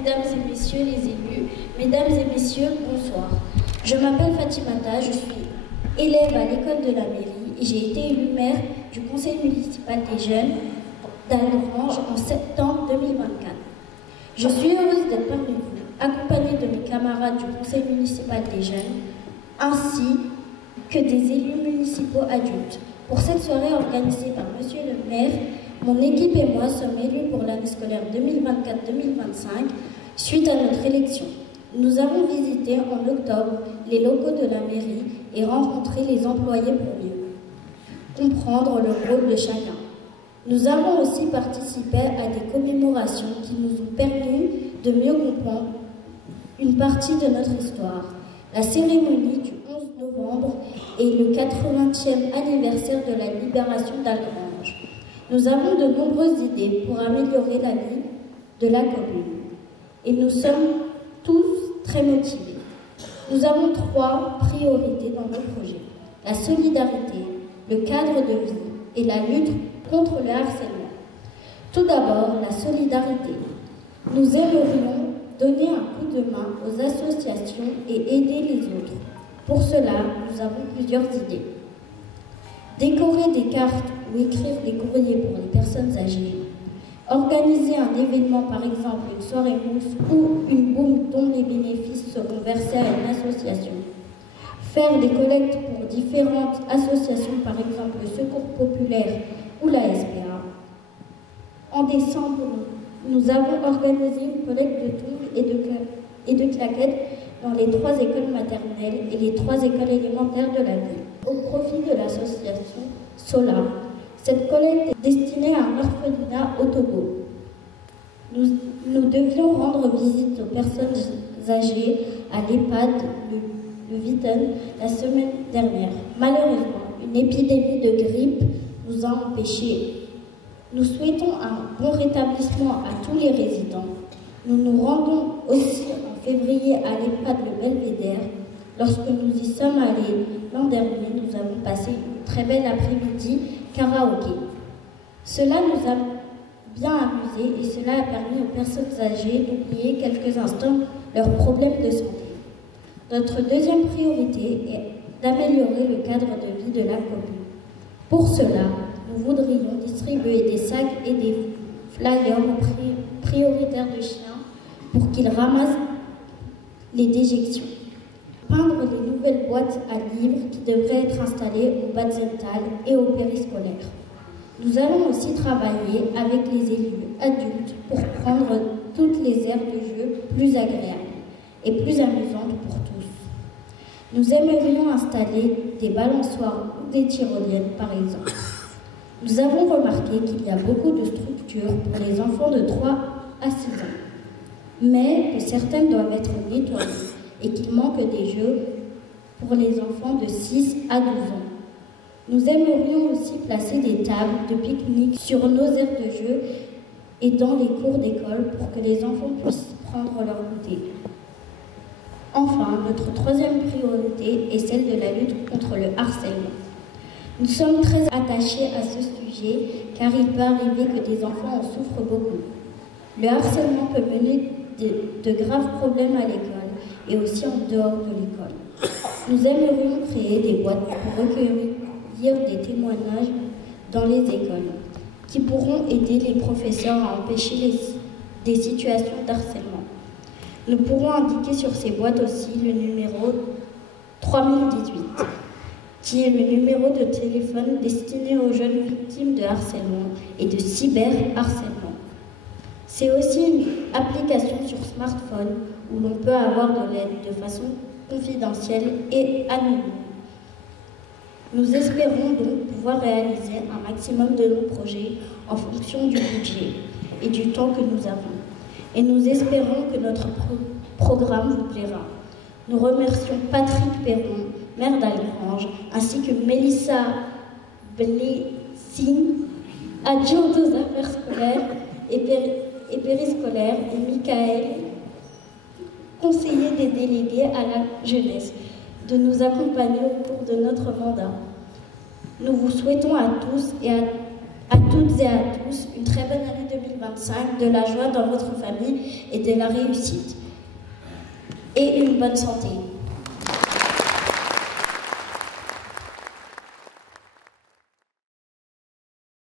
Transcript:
mesdames et messieurs les élus, mesdames et messieurs, bonsoir. Je m'appelle Fatimata, je suis élève à l'école de la mairie et j'ai été élue maire du conseil municipal des jeunes d'Algrange en septembre 2024. Je suis heureuse d'être parmi vous, accompagnée de mes camarades du conseil municipal des jeunes, ainsi que des élus municipaux adultes. Pour cette soirée organisée par Monsieur le maire, mon équipe et moi sommes élus pour l'année scolaire 2024-2025 suite à notre élection. Nous avons visité en octobre les locaux de la mairie et rencontré les employés pour mieux comprendre le rôle de chacun. Nous avons aussi participé à des commémorations qui nous ont permis de mieux comprendre une partie de notre histoire. La cérémonie du 11 novembre est le 80e anniversaire de la libération d'Algrange. Nous avons de nombreuses idées pour améliorer la vie de la commune. Et nous sommes tous très motivés. Nous avons 3 priorités dans nos projets. La solidarité, le cadre de vie et la lutte contre le harcèlement. Tout d'abord, la solidarité. Nous aimerions donner un coup de main aux associations et aider les autres. Pour cela, nous avons plusieurs idées. Décorer des cartes ou écrire des courriers pour les personnes âgées. Organiser un événement, par exemple une soirée mousse ou une boum dont les bénéfices seront versés à une association. Faire des collectes pour différentes associations, par exemple le Secours Populaire ou la SPA. En décembre, nous avons organisé une collecte de tongs et de claquettes dans les 3 écoles maternelles et les 3 écoles élémentaires de la ville, au profit de l'association Solar. Cette collecte est destinée à un orphelinat au Togo. Nous devions rendre visite aux personnes âgées à l'EHPAD de Witten la semaine dernière. Malheureusement, une épidémie de grippe nous a empêchés. Nous souhaitons un bon rétablissement à tous les résidents. Nous nous rendons aussi en février à l'EHPAD Le Belvédère. Lorsque nous y sommes allés l'an dernier, nous avons passé une très belle après-midi karaoké. Cela nous a bien amusés et cela a permis aux personnes âgées d'oublier quelques instants leurs problèmes de santé. Notre deuxième priorité est d'améliorer le cadre de vie de la commune. Pour cela, nous voudrions distribuer des sacs et des flyers aux prioritaires de chiens pour qu'ils ramassent les déjections. Peindre les nouvelles boîtes à livres qui devraient être installées au Badzental et au périscolaire. Nous allons aussi travailler avec les élus adultes pour rendre toutes les aires de jeu plus agréables et plus amusantes pour tous. Nous aimerions installer des balançoires ou des tyroliennes, par exemple. Nous avons remarqué qu'il y a beaucoup de structures pour les enfants de 3 à 6 ans, mais que certaines doivent être nettoyées et qu'il manque des jeux pour les enfants de 6 à 12 ans. Nous aimerions aussi placer des tables de pique-nique sur nos aires de jeu et dans les cours d'école pour que les enfants puissent prendre leur goûter. Enfin, notre troisième priorité est celle de la lutte contre le harcèlement. Nous sommes très attachés à ce sujet car il peut arriver que des enfants en souffrent beaucoup. Le harcèlement peut mener de graves problèmes à l'école et aussi en dehors de l'école. Nous aimerions créer des boîtes pour recueillir des témoignages dans les écoles qui pourront aider les professeurs à empêcher des situations d'harcèlement. Nous pourrons indiquer sur ces boîtes aussi le numéro 3018, qui est le numéro de téléphone destiné aux jeunes victimes de harcèlement et de cyberharcèlement. C'est aussi une application sur smartphone où l'on peut avoir de l'aide de façon confidentielle et anonyme. Nous espérons donc pouvoir réaliser un maximum de nos projets en fonction du budget et du temps que nous avons. Et nous espérons que notre programme vous plaira. Nous remercions Patrick Perron, maire d'Algrange, ainsi que Mélissa Blessing, adjointe aux affaires scolaires et périscolaires, et Michael, conseiller des délégués à la jeunesse, de nous accompagner au cours de notre mandat. Nous vous souhaitons à tous et à toutes et à tous une très bonne année 2024. 2025, de la joie dans votre famille et de la réussite et une bonne santé.